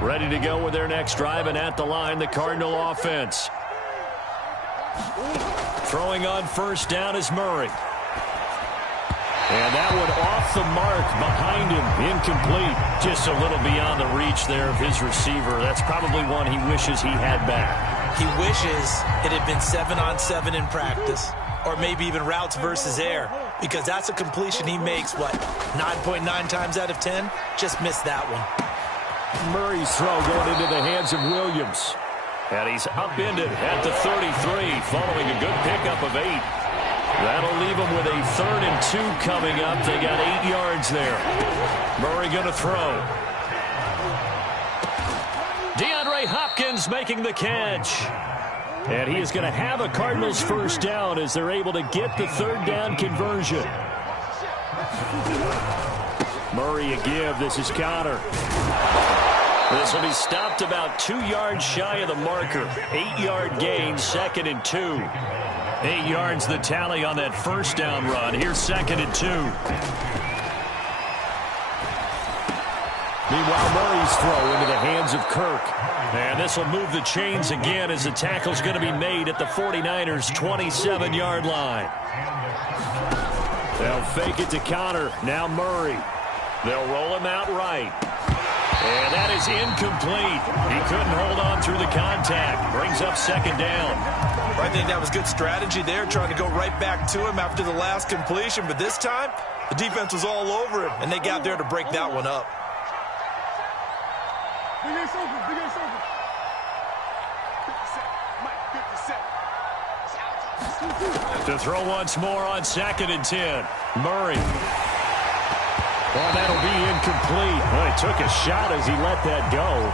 Ready to go with their next drive, and at the line, the Cardinal offense. Throwing on first down is Murray. And that one off the mark behind him. Incomplete. Just a little beyond the reach there of his receiver. That's probably one he wishes he had back. He wishes it had been 7-on-7 in practice, or maybe even routes versus air, because that's a completion he makes, 9.9 times out of 10? Just missed that one. Murray's throw going into the hands of Williams. And he's upended at the 33, following a good pickup of 8. That'll leave them with a 3rd and 2 coming up. They got 8 yards there. Murray going to throw. DeAndre Hopkins making the catch. And he is going to have a Cardinals first down as they're able to get the 3rd down conversion. Murray a give. This is Connor. This will be stopped about 2 yards shy of the marker. 8-yard gain, 2nd and 2. 8 yards the tally on that first down run. Here's 2nd and 2. Meanwhile, Murray's throw into the hands of Kirk. And this will move the chains again as the tackle's going to be made at the 49ers' 27-yard line. They'll fake it to Connor. Now Murray. They'll roll him out right. And that is incomplete. He couldn't hold on through the contact. Brings up 2nd down. I think that was good strategy there, trying to go right back to him after the last completion. But this time, the defense was all over him, and they got there to break that one up. To throw once more on 2nd and 10. Murray. Well, that'll be incomplete. Well, he took a shot as he let that go.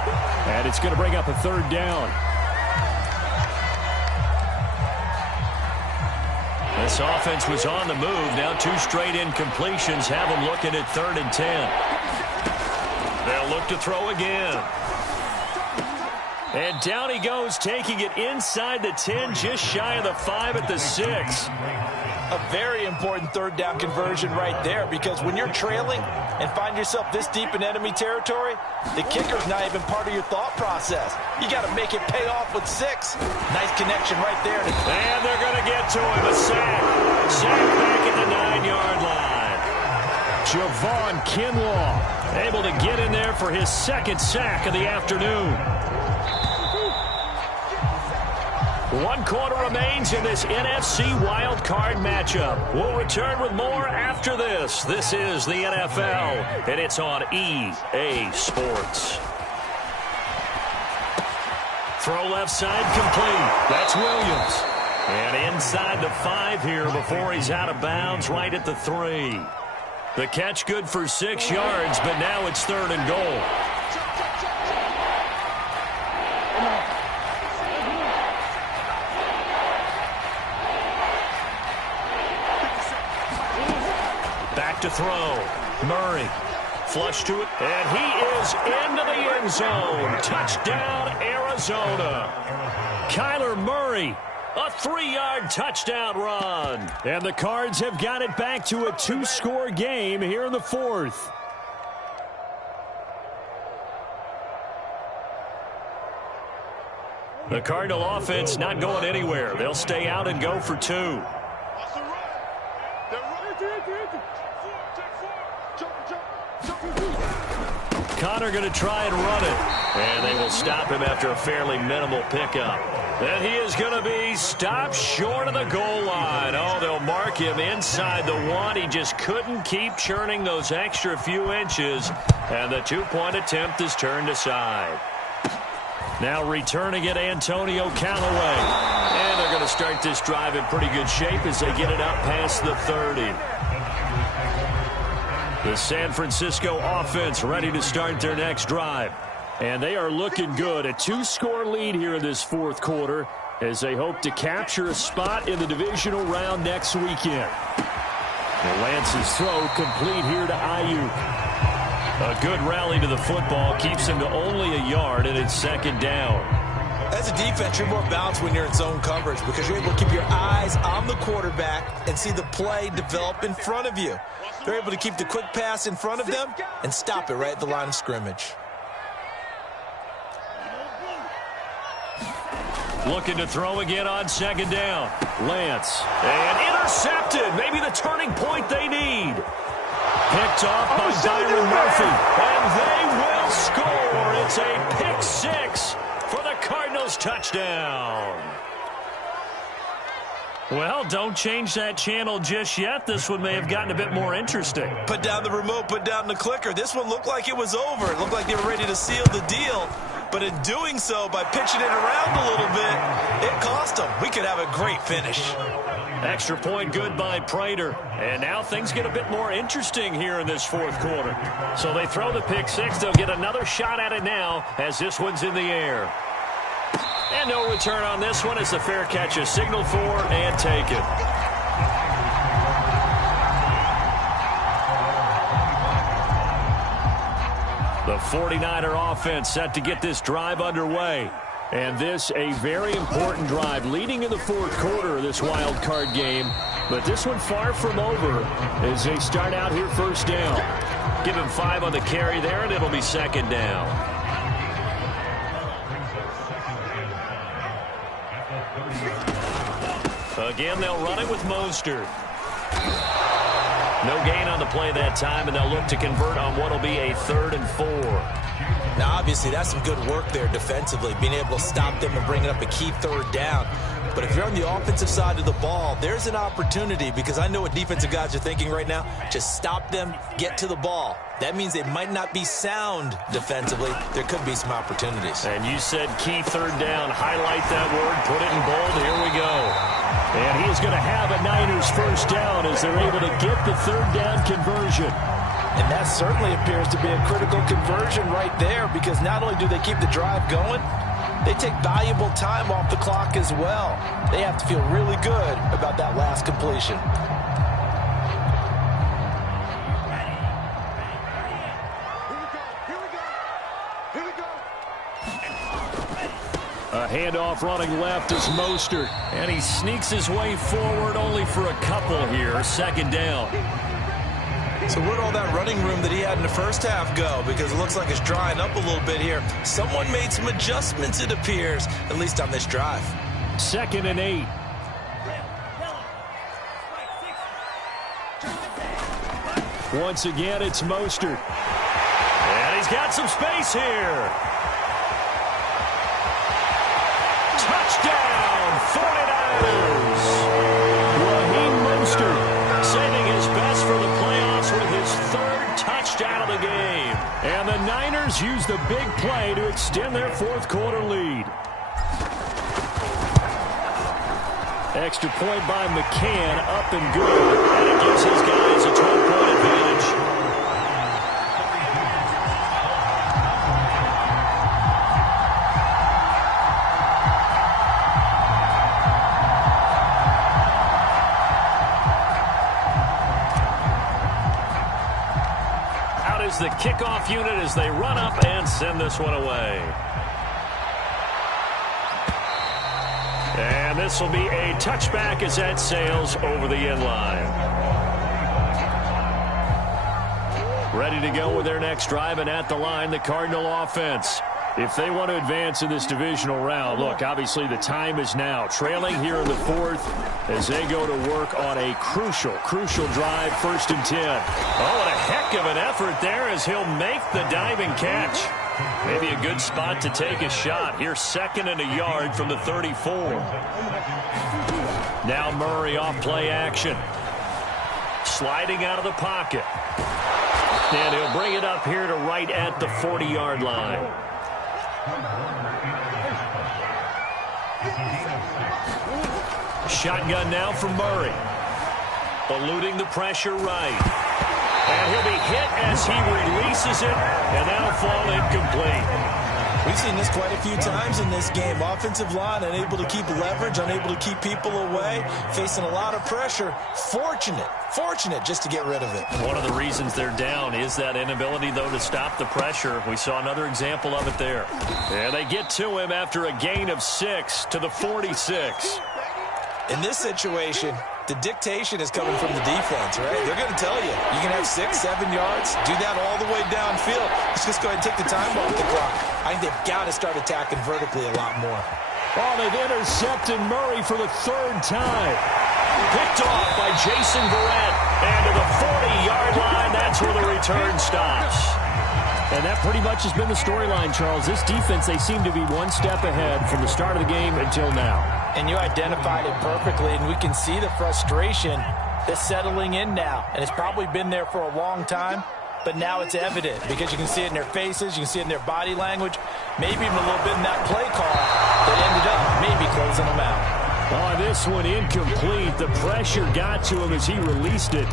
And it's going to bring up a 3rd down. This offense was on the move. Now 2 straight incompletions have them looking at 3rd and 10. They'll look to throw again. And down he goes, taking it inside the 10, just shy of the 5 at the 6. A very important 3rd down conversion right there, because when you're trailing and find yourself this deep in enemy territory, the kicker's not even part of your thought process. You got to make it pay off with 6. Nice connection right there. And they're going to get to him. A sack. Sack back at the 9-yard line. Javon Kinlaw able to get in there for his 2nd sack of the afternoon. 1 quarter remains in this NFC wildcard matchup. We'll return with more after this. This is the NFL, and it's on EA Sports. Throw left side complete. That's Williams. And inside the 5 here before he's out of bounds, right at the 3. The catch good for 6 yards, but now it's 3rd and goal. To throw. Murray. Flush to it. And he is into the end zone. Touchdown, Arizona. Kyler Murray. A 3-yard touchdown run. And the Cards have got it back to a 2-score game here in the 4th. The Cardinal offense not going anywhere. They'll stay out and go for 2. Connor going to try and run it. And they will stop him after a fairly minimal pickup. And he is going to be stopped short of the goal line. Oh, they'll mark him inside the 1. He just couldn't keep churning those extra few inches. And the 2-point attempt is turned aside. Now returning it, Antonio Callaway. And they're going to start this drive in pretty good shape as they get it up past the 30. The San Francisco offense ready to start their next drive. And they are looking good. A 2-score lead here in this 4th quarter as they hope to capture a spot in the divisional round next weekend. And Lance's throw complete here to Ayuk. A good rally to the football keeps him to only a yard, and it's 2nd down. As a defense, you're more balanced when you're in zone coverage because you're able to keep your eyes on the quarterback and see the play develop in front of you. They're able to keep the quick pass in front of them and stop it right at the line of scrimmage. Looking to throw again on second down. Lance. And intercepted. Maybe the turning point they need. Picked off by Byron Murphy. And they will score. It's a pick six for the Cardinals touchdown. Well, don't change that channel just yet. This one may have gotten a bit more interesting. Put down the remote, put down the clicker. This one looked like it was over. It looked like they were ready to seal the deal. But in doing so, by pitching it around a little bit, it cost them. We could have a great finish. Extra point good by Prater. And now things get a bit more interesting here in this fourth quarter. So they throw the pick six. They'll get another shot at it now as this one's in the air. And no return on this one as the fair catch is signaled for and taken. The 49er offense set to get this drive underway. And this a very important drive leading in the fourth quarter of this wild card game. But this one far from over as they start out here first down. Give him 5 on the carry there, and it'll be second down. Again, they'll run it with Mostert. No gain on the play that time, and they'll look to convert on what will be a 3rd and 4. Now, obviously, that's some good work there defensively, being able to stop them and bring it up a key 3rd down. But if you're on the offensive side of the ball, there's an opportunity, because I know what defensive guys are thinking right now. Just stop them, get to the ball. That means they might not be sound defensively. There could be some opportunities. And you said key 3rd down. Highlight that word. Put it in bold. Here we go. And he is going to have a Niners first down as they're able to get the 3rd down conversion. And that certainly appears to be a critical conversion right there, because not only do they keep the drive going, they take valuable time off the clock as well. They have to feel really good about that last completion. A handoff running left is Mostert. And he sneaks his way forward only for a couple here. Second down. So where'd all that running room that he had in the first half go? Because it looks like it's drying up a little bit here. Someone made some adjustments, it appears, at least on this drive. 2nd and 8. Once again, it's Mostert. And he's got some space here. Touchdown, 49ers. Raheem Mostert saving his best for the playoffs with his 3rd touchdown of the game. And the Niners use the big play to extend their fourth quarter lead. Extra point by McCann, up and good. And it gives his guys a 12-point advantage. The kickoff unit as they run up and send this one away. And this will be a touchback as that sails over the end line. Ready to go with their next drive, and at the line, the Cardinal offense. If they want to advance in this divisional round, look, obviously the time is now. Trailing here in the 4th as they go to work on a crucial drive, 1st and 10. Oh, and a heck of an effort there as he'll make the diving catch. Maybe a good spot to take a shot. Here, 2nd and a yard from the 34. Now Murray off play action. Sliding out of the pocket. And he'll bring it up here to right at the 40-yard line. Shotgun now from Murray. Eluding the pressure right. And he'll be hit as he releases it, and that'll fall incomplete. We've seen this quite a few times in this game. Offensive line unable to keep leverage, unable to keep people away, facing a lot of pressure. Fortunate just to get rid of it. One of the reasons they're down is that inability, though, to stop the pressure. We saw another example of it there. And they get to him after a gain of 6 to the 46. In this situation, the dictation is coming from the defense, right? They're going to tell you, you can have 6, 7 yards, do that all the way downfield. Let's just go ahead and take the time off the clock. I think they've got to start attacking vertically a lot more. Oh, they've intercepted Murray for the third time. Picked off by Jason Verrett. And to the 40-yard line, that's where the return stops. And that pretty much has been the storyline, Charles. This defense, they seem to be one step ahead from the start of the game until now. And you identified it perfectly, and we can see the frustration that's settling in now. And it's probably been there for a long time, but now it's evident because you can see it in their faces, you can see it in their body language, maybe even a little bit in that play call that ended up maybe closing them out. Oh, this one incomplete. The pressure got to him as he released it.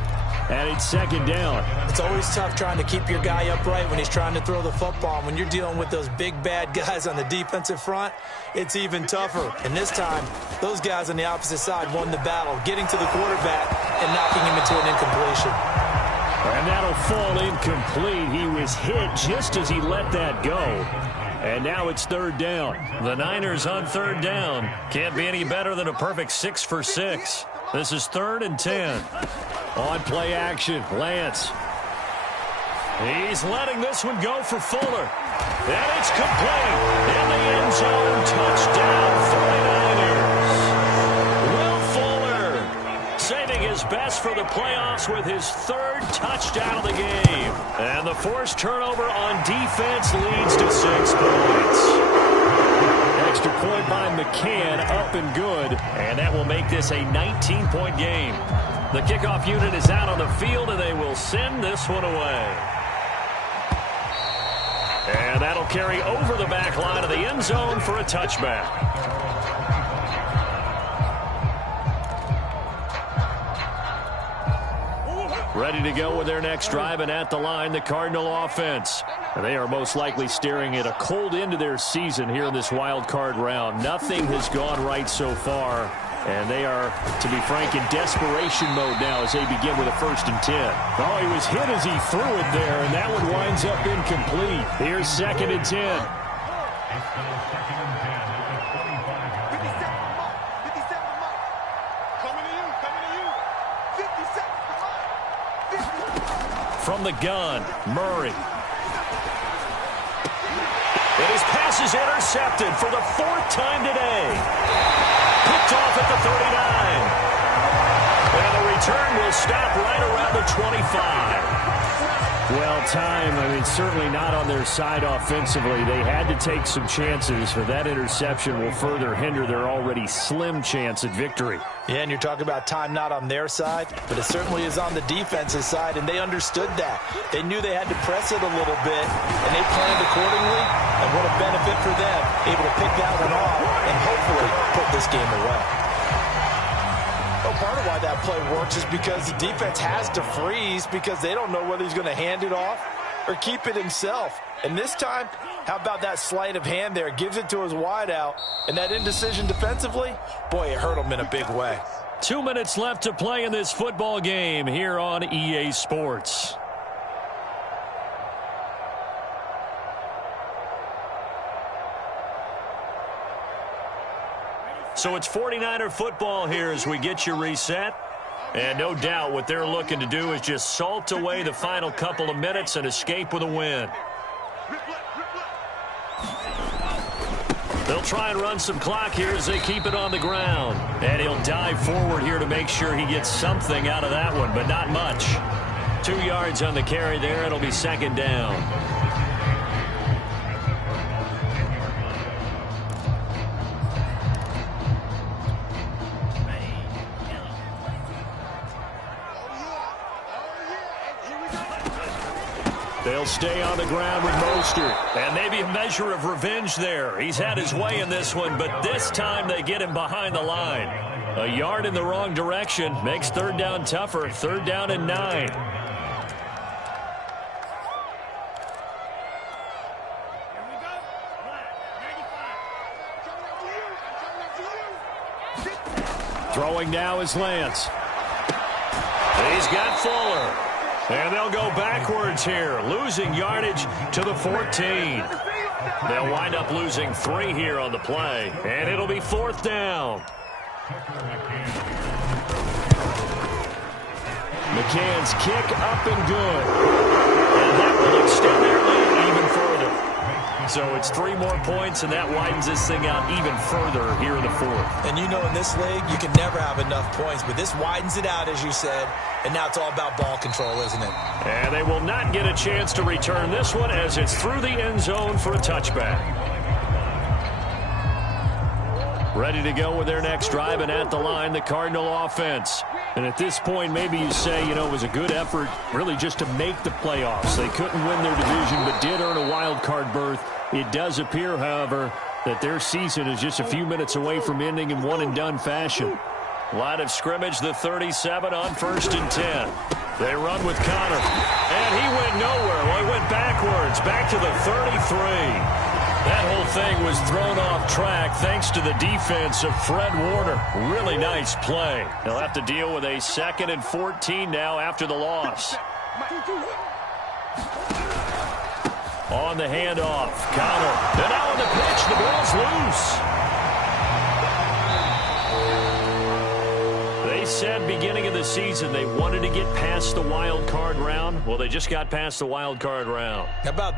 And it's second down. It's always tough trying to keep your guy upright when he's trying to throw the football. When you're dealing with those big, bad guys on the defensive front, it's even tougher. And this time, those guys on the opposite side won the battle, getting to the quarterback and knocking him into an incompletion. And that'll fall incomplete. He was hit just as he let that go. And now it's third down. The Niners on third down. Can't be any better than a perfect 6 for 6. This is 3rd and 10. On play action, Lance. He's letting this one go for Fuller. And it's complete. In the end zone, touchdown 49ers. Will Fuller saving his best for the playoffs with his 3rd touchdown of the game. And the forced turnover on defense leads to 6 points. Extra point by McCann, up and good. And that will make this a 19-point game. The kickoff unit is out on the field, and they will send this one away. And that'll carry over the back line of the end zone for a touchback. Ready to go with their next drive, and at the line, the Cardinal offense. And they are most likely staring at a cold end to their season here in this wild card round. Nothing has gone right so far. And they are, to be frank, in desperation mode now as they begin with a 1st and 10. Oh, he was hit as he threw it there, and that one winds up incomplete. Here's 2nd and 10. From the gun, Murray. And his pass is intercepted for the 4th time today. Picked off at the 39. And the return will stop right around the 25. Well, time, certainly not on their side offensively. They had to take some chances, but that interception will further hinder their already slim chance at victory. Yeah, and you're talking about time not on their side, but it certainly is on the defense's side, and they understood that. They knew they had to press it a little bit, and they planned accordingly, and what a benefit for them, able to pick that one off and hopefully put this game away. Well, part of why that play works is because the defense has to freeze because they don't know whether he's going to hand it off or keep it himself. And this time, how about that sleight of hand there? Gives it to his wideout. And that indecision defensively, boy, it hurt him in a big way. 2 minutes left to play in this football game here on EA Sports. So it's 49er football here as we get you reset. And no doubt what they're looking to do is just salt away the final couple of minutes and escape with a win. They'll try and run some clock here as they keep it on the ground. And he'll dive forward here to make sure he gets something out of that one, but not much. 2 yards on the carry there. It'll be 2nd down. They'll stay on the ground with Mostert. And maybe a measure of revenge there. He's had his way in this one, but this time they get him behind the line. A yard in the wrong direction makes 3rd down tougher. 3rd down and 9. Throwing now is Lance. He's got Fuller. And they'll go backwards here, losing yardage to the 14. They'll wind up losing 3 here on the play, and it'll be 4th down. McCann's kick up and good. And that will extend their lead even further. So it's 3 more points, and that widens this thing out even further here in the fourth. And you know in this league, you can never have enough points, but this widens it out, as you said, and now it's all about ball control, isn't it? And they will not get a chance to return this one as it's through the end zone for a touchback. Ready to go with their next drive, and at the line, the Cardinal offense. And at this point, maybe you say, you know, it was a good effort really just to make the playoffs. They couldn't win their division, but did earn a wild card berth. It does appear, however, that their season is just a few minutes away from ending in one-and-done fashion. Line of scrimmage, the 37 on 1st and 10. They run with Connor, and he went nowhere. Well, he went backwards, back to the 33. That whole thing was thrown off track thanks to the defense of Fred Warner. Really nice play. They'll have to deal with a 2nd and 14 now after the loss. On the handoff, Connor. And now on the pitch, the ball's loose. They said beginning of the season they wanted to get past the wild card round. Well, they just got past the wild card round. How about